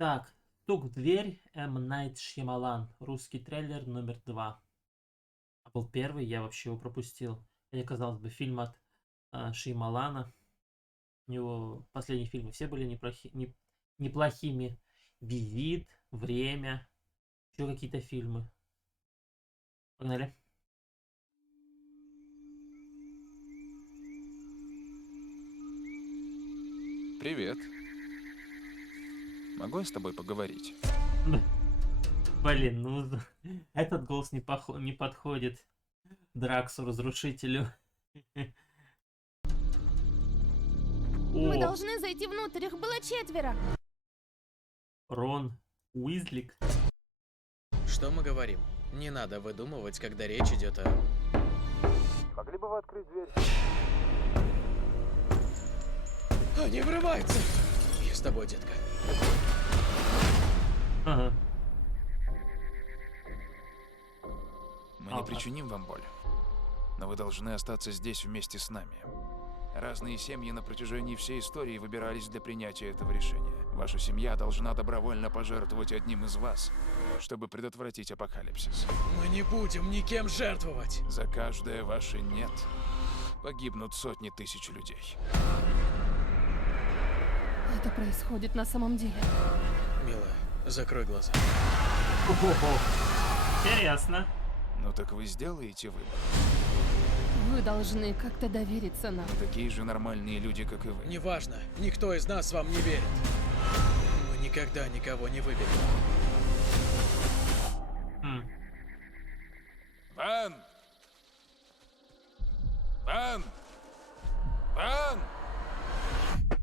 Так, «Стук в дверь», М. Найт Шьямалан. Русский трейлер номер 2. А был первый, я вообще его пропустил. Хотя, казалось бы, фильм от Шьямалана. У него последние фильмы все были неплохими. «Визит», «Время», еще какие-то фильмы. Погнали. Привет. Могу я с тобой поговорить? Блин, ну этот голос не подходит Драксу Разрушителю. Мы О, должны зайти внутрь, их было 4. Рон Уизлик. Что мы говорим? Не надо выдумывать, когда речь идет о... Могли бы вы открыть дверь? Они врываются! Я с тобой, детка. Ага. Мы не причиним вам боль. Но вы должны остаться здесь вместе с нами. Разные семьи на протяжении всей истории выбирались для принятия этого решения. Ваша семья должна добровольно пожертвовать одним из вас, чтобы предотвратить апокалипсис. Мы не будем никем жертвовать! За каждое ваше «нет» погибнут сотни тысяч людей. Это происходит на самом деле. Милая, закрой глаза. Интересно. Ну так вы сделаете выбор. Вы должны как-то довериться нам. Мы такие же нормальные люди, как и вы. Неважно, никто из нас вам не верит. Мы никогда никого не выберем. М. Ван! Ван! Ван!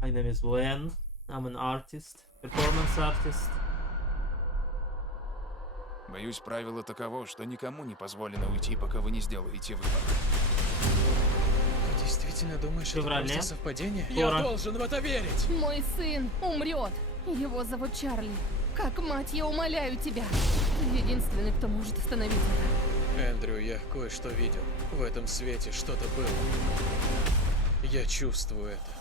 My name is Gwen. I'm an artist, performance artist. Боюсь, правило таково, что никому не позволено уйти, пока вы не сделаете выбор. Ты действительно думаешь, это Феврале. просто совпадение? Скоро. Я должен в это верить! Мой сын умрет. Его зовут Чарли. Как мать, я умоляю тебя. Ты единственный, кто может остановить это. Эндрю, я кое-что видел. В этом свете что-то было. Я чувствую это.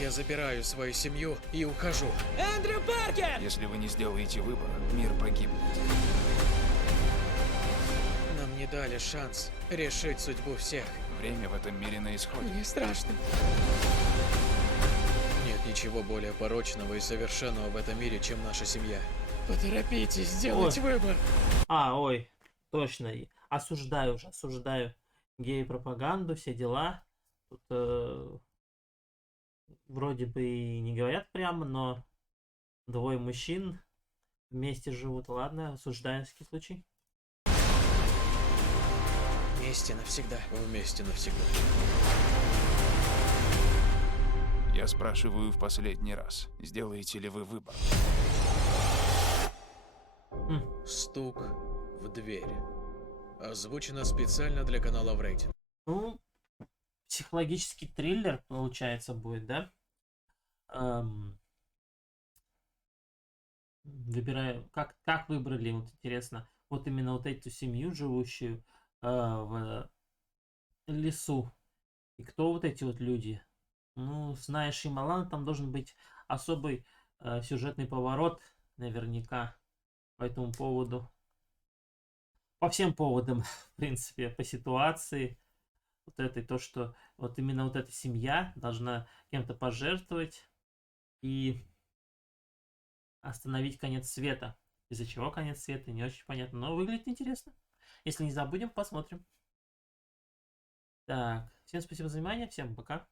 Я забираю свою семью и ухожу. Эндрю Паркер! Если вы не сделаете выбор, мир погибнет. Нам не дали шанс решить судьбу всех. Время в этом мире на исходе. Мне страшно. Нет ничего более порочного и совершенного в этом мире, чем наша семья. Поторопитесь сделать выбор. Ой, точно. Осуждаю уже, осуждаю гей-пропаганду, все дела. Тут вроде бы и не говорят прямо, но двое мужчин вместе живут. Ладно, осуждаю на всякий случай. Вместе навсегда. Вместе навсегда. Я спрашиваю в последний раз, сделаете ли вы выбор? Стук в дверь. Озвучено специально для канала в рейтинг. Ну, психологический триллер, получается, будет, да? Выбираю, как выбрали, вот интересно, вот именно вот эту семью, живущую в лесу. И кто вот эти вот люди? Ну, зная Шьямалана, там должен быть особый сюжетный поворот, наверняка, по этому поводу. По всем поводам, в принципе, по ситуации. Вот этой, то, что вот именно вот эта семья должна кем-то пожертвовать и остановить конец света. Из-за чего конец света, не очень понятно, но выглядит интересно. Если не забудем, посмотрим. Так, всем спасибо за внимание, всем пока.